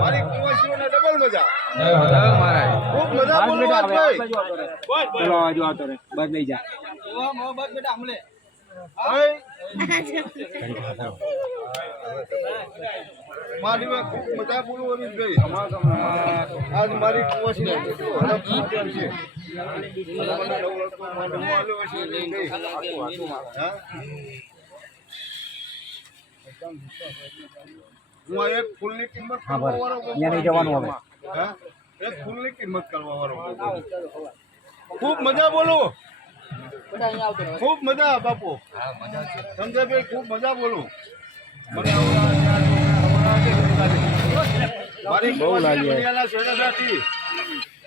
મારી કુંવસીઓને ડબલ મજા. ખૂબ મજા બોલો ભાઈ. ચલો આજો આવતો રે બસ લઈ જા. બસ બેટા હમલે. મારી વાત ખૂબ મજા બોલો અમિતભાઈ. આજ મારી કુંવસીને હડપ છે. હું એક ફૂલની કિંમત કરવા વાળો અહીંયા જવાનું હવે. એક ફૂલની કિંમત કરવા વાળો. ખૂબ મજા બોલો. ખૂબ મજા બાપુ. સંજયભાઈ ખૂબ મજા બોલો. મારી બહુ લાગી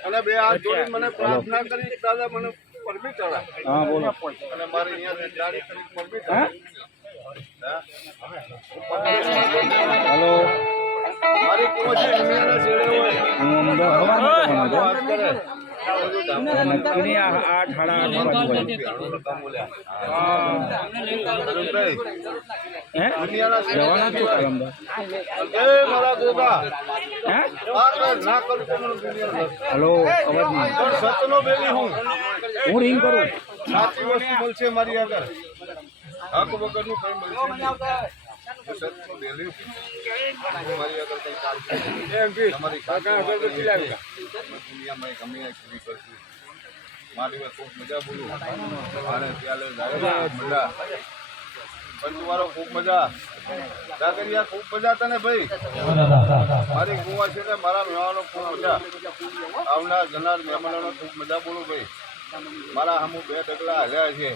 અને બે હાથ જોડી મને પ્રાર્થના કરી દાદા મને પરમિટ ચડા. હા બોલો. અને મારી અહીંયા જાણી કરી પરમિટ ચડા. હેલો મારી કોશિશ દુનિયાના છેડે હોય વાત કરે નક્કી આ 8:30 દુનિયાના જવાના તો કલમદા એ મારા ગોગા હે વાત ના કરું તો મને દુનિયા. હેલો અવાજ નહીં સતનો બેલી હું રિંગ કરું. સાચી વસ્તુ બોલશે મારી આગળ. હક વગરનું કઈ મળશે સતનો બેલી મારી આગળ કઈ ચાલશે એમ બી તમારી કાકા અગરબત્તી લાવી દુનિયામાં ગમે પૂરી કરશું. મારી વાત ખૂબ મજા બોલું અને ત્યાં મજા પંચવાળો ખૂબ મજા દાદરિયા ખૂબ મજા તને ભાઈ. મારી કુંવા છે ને મારા મહેમાનો ખૂબ મજા. આવનાર જનાર મહેમાનો ખૂબ મજા બોલું ભાઈ. મારા હમું 2 ડગલા હાલ્યા છે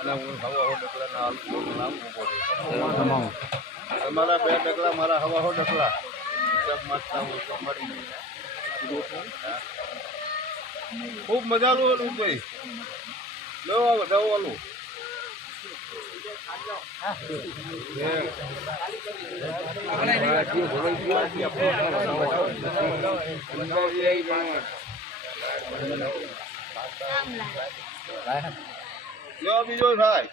અને હું હવા હો ડકલાના નામ મૂકો તમારા 2 ડકલા મારા હવા હો ડકલા હિસાબ માગતા હોય તો મળી ખૂબ મજા લો ભાઈ લો વધાવો વાલું બીજો થાય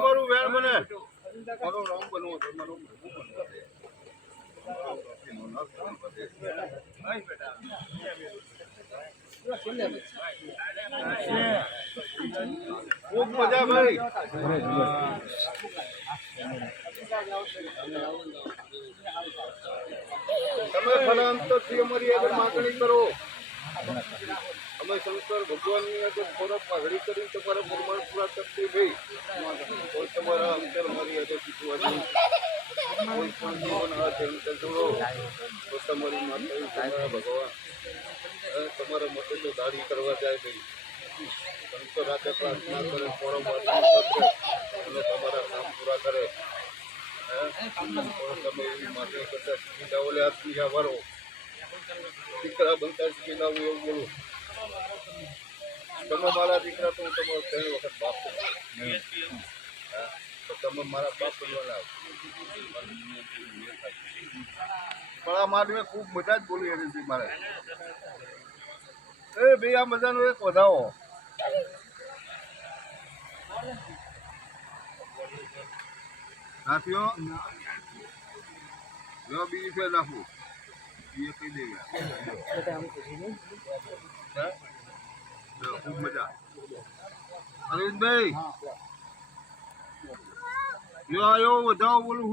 મારું વેર બને મારો રામ બનવો છે મારો ખૂબ મજા ભાઈ તમે ફલા અંતરથી અમારી આગળ માગણી કરો અમે શંકર ભગવાનની આગળ થોડો પાઘડી કરી તમારા પ્રમાણ પૂરા કરતી ભાઈ કોઈ તમારા અંતર મારી આગળ શીખવાની કોઈ પણ જીવન અંતર જોડો તો તમારી માતા તમારા ભગવાન તમારા મતે તો દાઢી કરવા જાય નહીં શંકર રાતે પ્રાર્થના કરે પોળો અને તમારા કામ પૂરા કરે તમે એવી માટે કરતા શીખી જાઓ લે બીજા વારો દીકરા બનતા શીખી જાવ એવું બોલું તમે મારા દીકરા તો હું તમારો 3 વખત બાપ તો તમે મારા બાપ બનવાના પણ આ મારે ખૂબ મજા જ બોલી એની હતી મારે એ ભાઈ આ મજાનો એક વધાવો સાથીઓ જો બીજી ફેર નાખું એ કહી દેવી ખૂબ મજા અરવિંદભાઈ જો આવ્યો વધાવો બોલું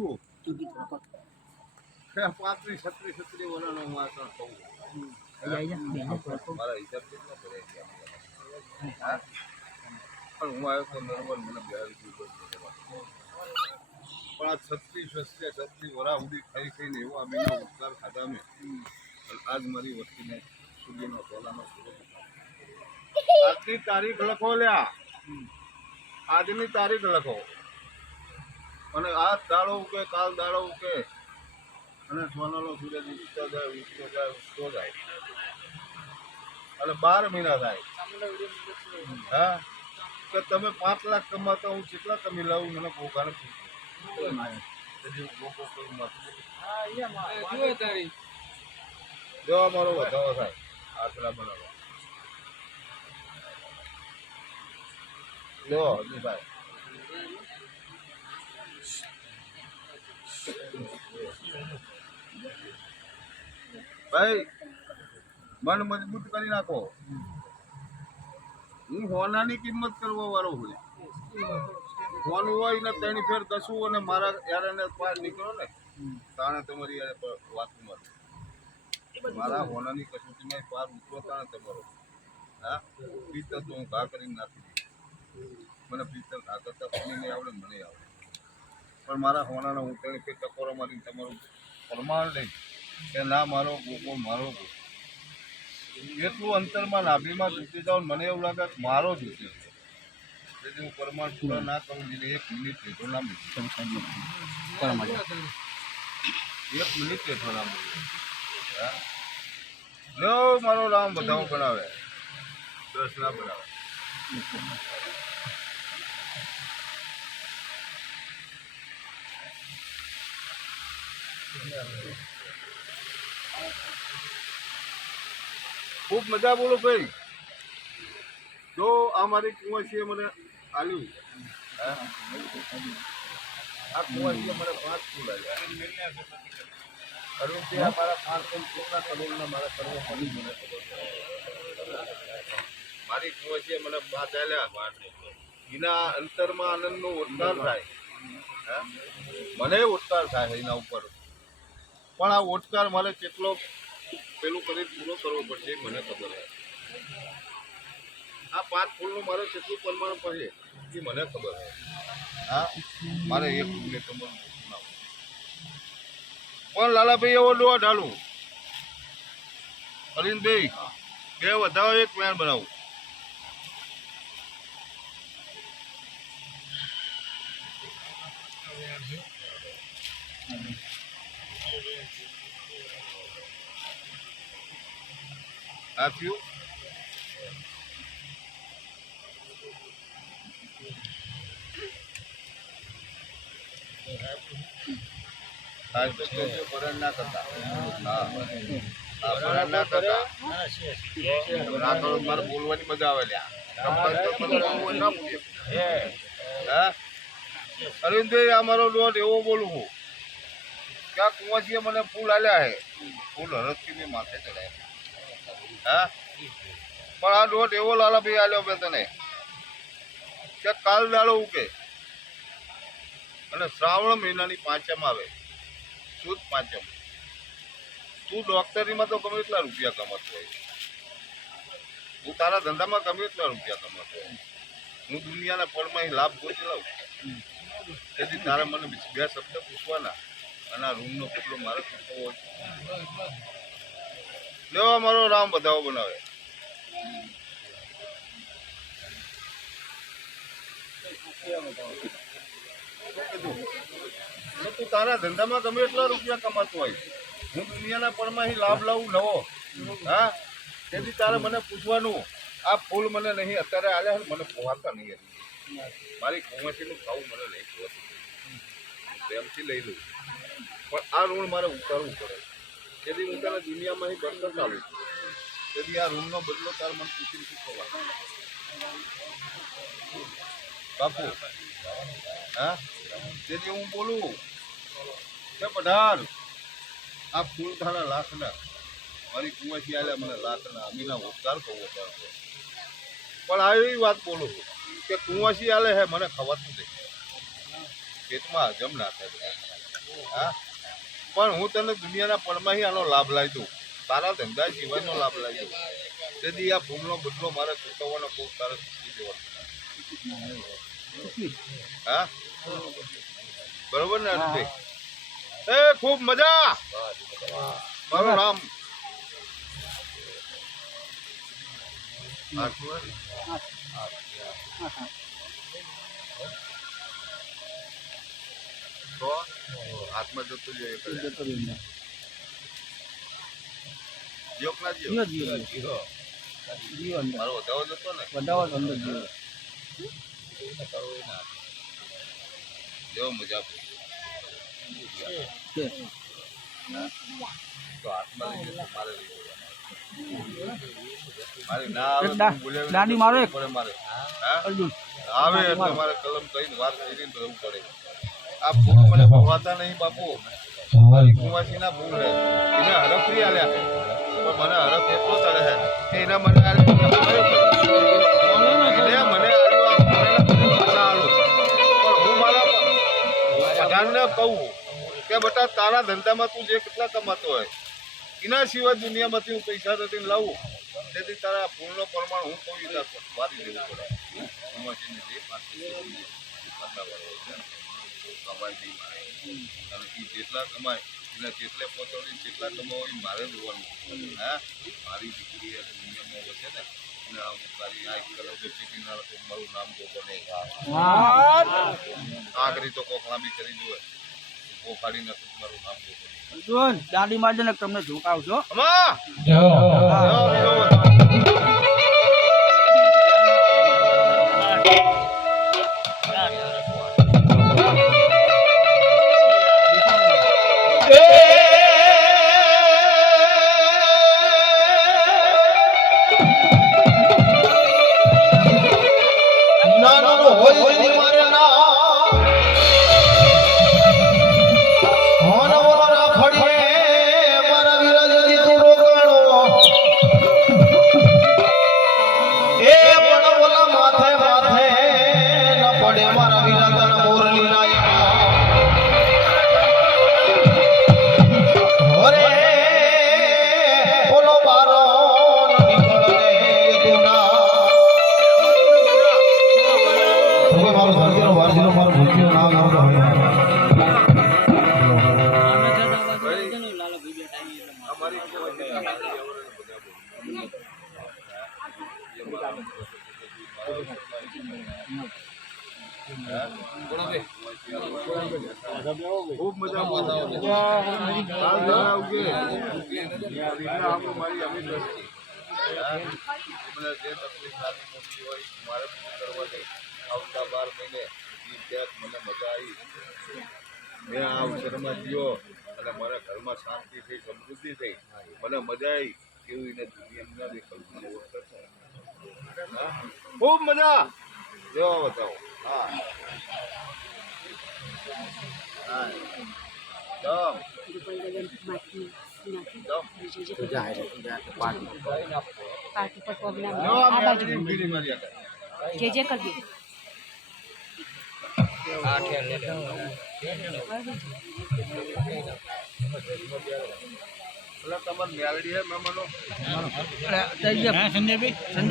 છું 35, 36 વર્ષનો હું આ કહું મારા હિસાબથી ન કરે પણ હું આવ્યો તો નર્મલ મને 2 પણ આ 36 વર્ષે 36 વર્ષ સુધી ખાઈને એવો આ મહિનો ઉપકાર ખાધા મેં આજ મારી વસ્તીને સૂર્યનો સોલાનો આજની તારીખ લખો લ્યા આજની તારીખ લખો અને આ દાડો ઉકે કાલ દાડો ઉકે અને સોનાનો સૂર્ય ઉગતો જાય ઉગતો જાય ઉગતો જાય અને 12 મહિના થાય હા કે તમે 5 લાખ કમાતા હું કેટલા કમી લાવું મને ભોગાને જો અમારો વધારો થાય આશરા બનાવો જો ભાઈ ભાઈ મન મજબૂત કરી નાખો હું હોનાની કિંમત કરવા વાળો હોય હોનું હોય ને 3 ફેર કશું અને મારા યારને પાર નીકળો ને તાણે તમારી વાત મારું મારા હોનાની કસોટીમાં પાર ઉતરો તાણે તમારો હા પિત્તર તો હું ઘા કરીને નાખી દઉં મને પિત્તર ઘા કરતા પાણી નહીં આવડે મને આવડે પણ મારા હોનાના હું 3 ફેર ટકોરો મારીને તમારું પ્રમાણ લઈ કે ના મારો ગોપો મારો ગોપો એટલું અંતરમાં નાભીમાં જૂતી જાઉં મને એવું લાગે કે મારો જૂતી તેથી હું પ્રમાણ પૂરા ના કરું એટલે 1 મિનિટ લેતો ના મળ્યું 1 મિનિટ લેતો ના મળ્યું હા લો મારો રામ બધાઓ બનાવે 10 ના બનાવે ખૂબ મજા બોલો ભાઈ જો આ મારી કુંવરસીએ મને આલ્યું આ કુંવરસીએ મને 5 ફૂલ આલ્યા અરવિંદભાઈ આ મારા 5 ફૂલ કેટલા કરોડના મારા કરવો પડી મને ખબર મારી કુંવરસીએ મને 5 આલ્યા એના અંતરમાં આનંદનો ઉદ્ગાર થાય મને ઉદ્ગાર થાય એના ઉપર પણ આ ઉદ્ગાર મારે કેટલો પેલું કરી પૂરો કરવો પડશે મને ખબર છે આ 5 ફૂલનું મારે કેટલું પ્રમાણ પડે એ મને ખબર છે હા મારે 1 ફૂલને તમારું પણ લાલાભાઈ એવો ડોહા ઢાલું અરવિંદભાઈ બે વધાવો એક મેન બનાવું આપ્યું ના કરતા મારે બોલવાની મજા આવે અરવિંદભાઈ આ મારો લોટ એવો બોલું હું કે આ કુંવાસીએ મને ફૂલ આલ્યા હે ફૂલ હરસથી મેં માથે ચડાય હા પણ આ લોટ એવો લાલાભાઈ આલ્યો મેં તને કે કાલ દાડો ઉકે અને શ્રાવણ મહિનાની પાંચમ આવે સુદ પાંચમ તું ડોક્ટરીમાં તો ગમે એટલા રૂપિયા કમાતો હોય હું તારા ધંધામાં ગમે એટલા રૂપિયા કમાતો હોય હું દુનિયાના પડમાં લાભ ગોતી લઉં તેથી તારે મને બે શબ્દ પૂછવાના અને આ રૂમનો કેટલો મારે પૂછવો હોય લેવા મારો રામ બધાઓ બનાવે તું તારા ધંધામાં ગમે એટલા રૂપિયા કમાતો હોય હું દુનિયાના પડમાં લાભ લાવું નવો હા તેથી તારે મને પૂછવાનું આ ફૂલ મને નહીં અત્યારે આલ્યા હોય મને ખોવાતા નહીં મારી કુંવાસીનું ખાવું મને નહીં ખોવાતું પ્રેમથી લઈ લઉં પણ આ ઋણ મારે ઉતારવું પડે તેથી હું તારા દુનિયામાં બરકત આવું તેથી આ ઋણનો બદલો તારે મને પૂછીને શીખવવાનો બાપુ હા તેથી હું બોલું કે પઢાર આ ફૂલ તારા લાખના મારી કુંવાસી આલ્યા મને લાખના અમીના ઉપકાર કરવો પડતો પણ આ એવી વાત બોલું કે કુંવાસી આલે હે મને ખવાતું નહીં પેટમાં હજમ ના થાય હા પણ હું તને દુનિયાના પડમાં આનો લાભ લાવી દઉં તારા ધંધા સિવાયનો લાભ લાવી દઉં તેથી આ ફૂલનો બદલો મારે ચૂકવવાનો બહુ તારે શીખી દેવાનો હા બરોબર ને અનુભાઈ એ ખૂબ મજા મારું નામ તો હાથમાં જતું જોઈએ મારો વધાવો જતો ને જેવો મજા તો હાથમાં લઈ જતો મારે મારે ના આવે મારે આવે એટલે મારે કલમ કહીને વાત કરીને રહેવું પડે આ ફૂલ મને ભવાતા નહીં બાપુ મારી કુંવાસીના ફૂલ હે એને હરફરી આલ્યા છે પણ મને હરફ એટલો ચડે છે કે એના મને ને કહું કે બેટા તારા ધંધામાં તું જે કેટલા કમાતો હોય એના સિવાય દુનિયામાંથી હું પૈસા નથી લાવું તેથી તારા ફૂલનો પ્રમાણ હું કોઈ વારી લેવું પડે કમાય નહીં મારે અને એ જેટલા કમાય એના જેટલે પહોંચાડી જેટલા કમાવો એ મારે જોવાનું હા મારી દીકરી દુનિયામાં વસે ને તારી આ કલર ચીટી ના મારું નામ તો બને આખરી તો કોક લાંબી કરી દો ફાડી નાખું મારું નામ તો બને દાદી માજે ને તમને ઝોકાવશો ખૂબ મજા મારી અમીર મને જે તકલીફ નાની મોટી હોય મારે પૂરી કરવાની આવતા 12 મહિને મને મજા આવી મેં આ અવસરમાં જીવો અને મારા ઘરમાં શાંતિ થઈ સમૃદ્ધિ થઈ મને મજા આવી કેવું એને દુનિયામાં કલ્પના ખૂબ મજા જેવા બતાવો હા જે કરી દે તમારે મેલડી હે મહેમાનો સંજયભાઈ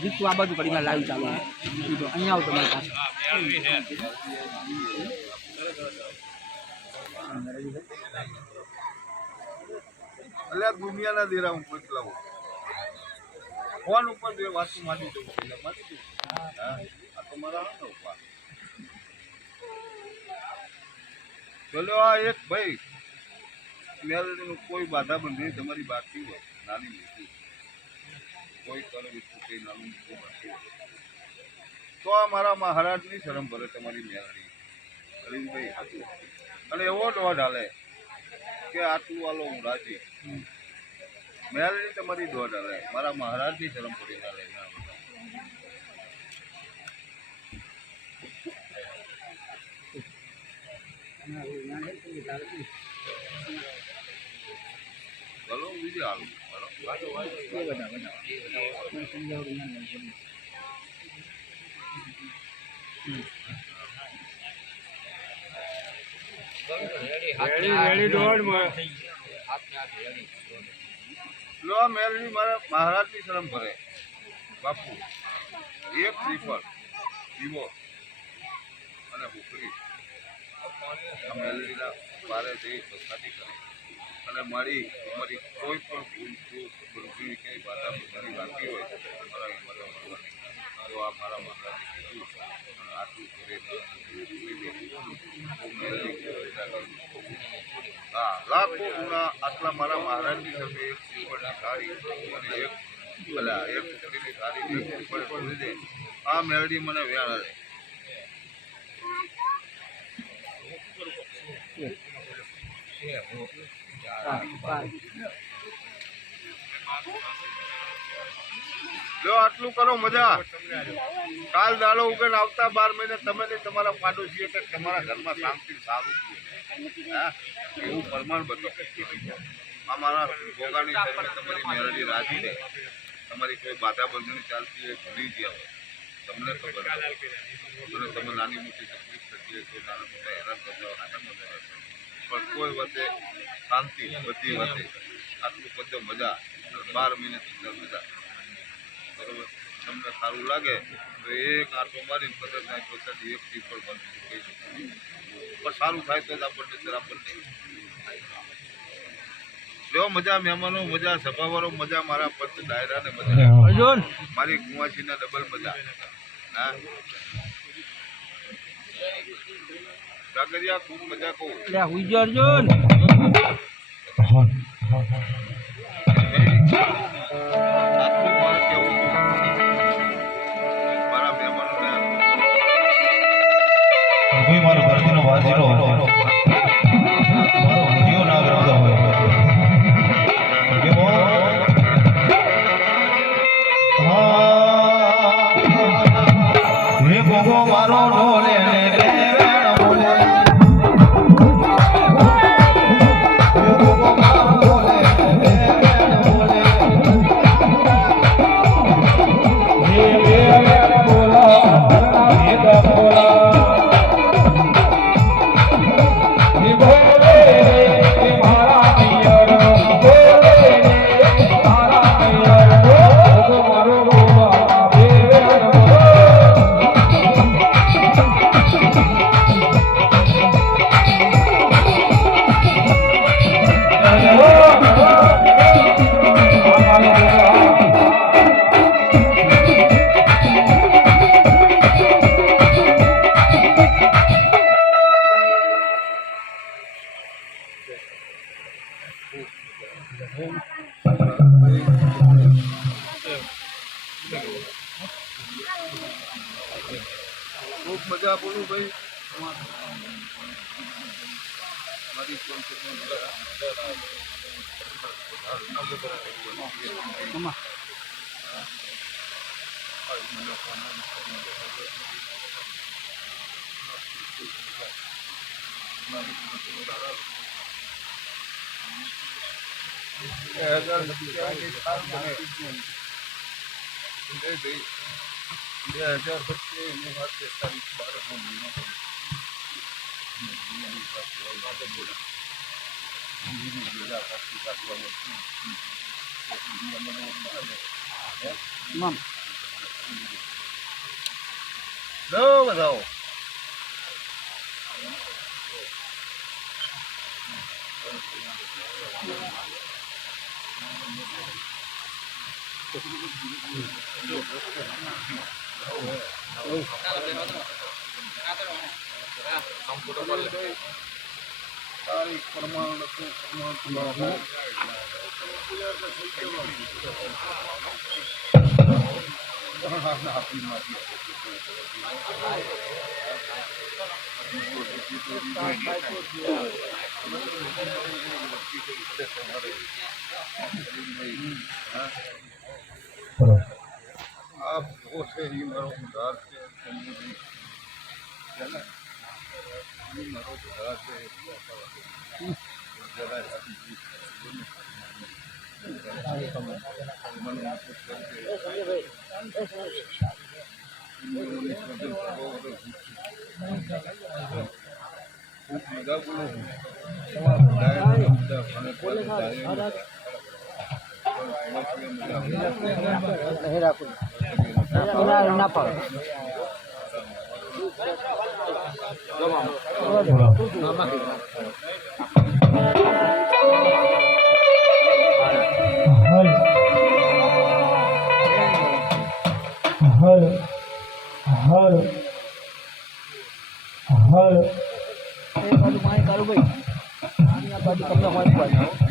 જીતું આ બાજુ પડી લાવી ચાલુ અહીંયા આવો તમારી પાસે એટલે દુનિયાના દેરા હું મોકલાવું ફોન ઉપર બે વાતો માની દઉં એટલે માની દઉં હા આ તો મારા ઉપર બોલો આ એક ભાઈ મેલડીનું કોઈ બાધા બંધી તમારી બાકી હોય નાની મોટી કોઈ કરે કઈ નાનું મોટું બાકી હોય તો આ મારા મહારાજની શરમ ભરે તમારી મેલડી અરવિંદભાઈ આટલું અને એવો દોઢ હાલે કે આટલું વાલો હું રાજી મેલડી તમારી દોઢ હાલે મારા મહારાજની શરમ ભરી હાલે ચલો બીજું હાલું લો મેલડી મારા મહારાજની શરમ ભરે બાપુ એક શ્રીફળ દીવો અને ભૂખરી મેલડીના બારે જઈ પ્રસાદી કરે અને મારી અમારી કોઈ પણ ભૂલ બુદ્ધિ કંઈ બાધા બધાની બાકી હોય મારા તો આ મારા મહારાજે કીધું આટલું કરે હા લાખો ગુણા આટલા મારા મહારાજની સામે એક શ્રીફળની થાળી અને એક ભૂખરીની થાળી એક શ્રીફળ ભરી દે આ મેલડી મને વ્યાણ લો આટલું કરો મજા કાલ દાડો ઉગન આવતા 12 મહિને તમે નહીં તમારા પાડોશી એટલે તમારા ઘરમાં શાંતિ સારું હા એવું પ્રમાણ બતાવો આ મારા ભોગાની શરીરે તમારી મેલડી રાજી રહે તમારી કોઈ બાધા બંધની ચાલતી હોય ભૂલી ગયા હોય તમને ખબર અને તમે નાની મોટી તકલીફ થતી હોય તો નાના મોટા હેરાન કરતા આનંદ પણ કોઈ વચ્ચે શાંતિ બધી વચ્ચે આટલું બધો મજા 12 મહિને તમને મજા બરોબર તમને સારું લાગે તો એક આટો મારીને કદાચ પોતાની એક ટીપળ બંધ કહી શકું પણ સારું થાય તો જ આપણને જરા આપણને જો મજા મહેમાનો મજા સભાવાળો મજા મારા પંચ ડાયરાને મજા મારી કુંવાસીના ડબલ મજા હા કાગરિયા ખૂબ મજા કહું અર્જુન મારો ભરતીનો વાજીરો મારો જીવ ના કરતો હોય કેવો હે ગોગો મારો ઢોલે ખૂબ મજા બોલું ભાઈ તમામ બધાઓ आप वो से ही मारो उधार से मारो उधार से ના પાડો એક બાજુ પાણી કાઢું ભાઈ આ બાજુ તમને